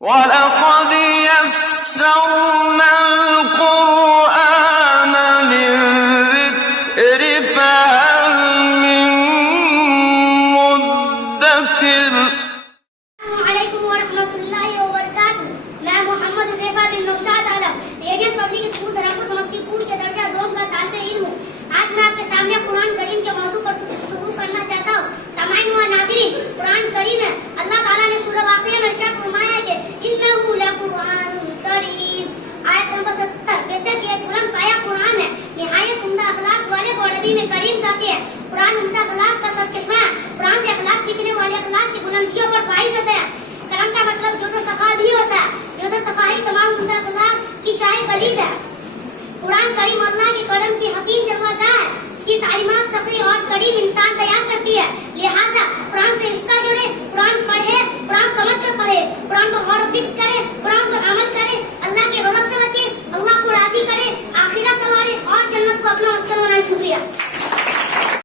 وَلَقَدْ يَسَّرْنَا الْقُرْآنَ لِلذِّكْرِ فَهَلْ مِن مُّدَّكِرٍ. السلام علیکم ورحمۃ اللہ وبرکاتہ. میں محمد حذیفہ بن نوشاد عالم ریڈین پبلک اسکول دھرمپور سمستی پور کے درجہ دوم کا طالب علم ہوں. آج میں آپ کے سامنے قرآن کریم کے موضوع پر گفتگو کرنا چاہتا ہوں. سامعین و ناظرین، قرآن کریم ہے. اللہ تعالیٰ نے سورہ واقعہ میں ارشاد فرمایا کہ انہ لقرآن کریم، آیت نمبر 70. بے شک یہ بلند پایا قرآن ہے، نہایت عمدہ اخلاق والے کو عربی میں کریم کہتے ہیں. قرآن عمدہ اخلاق کا سب چشمہ ہے. قرآن سے اخلاق سیکھنے والے اخلاق کی بلندیوں پر فائز ہوتے ہیں. کرم کا مطلب جود و صفا بھی ہوتا ہے. جود و صفا ہی تمام عمدہ اخلاق کی شاہ بلید ہے. قرآن کریم اللہ کے کرم کی حسین جلوہ گاہ ہے. اس کی تعلیمات سخی اور کریم انسان تیار کرتی ہے. لہٰذا قرآن سے رشتہ جوڑے، قرآن پڑھے، قرآن سمجھ کر پڑھے، قرآن کو غور و فکر کرے، قرآن پر عمل کرے، اللہ کے غضب سے بچے، اللہ کو راضی کرے، آخرت سنوارے اور جنت کو اپنا مسکن بنائے. شکریہ.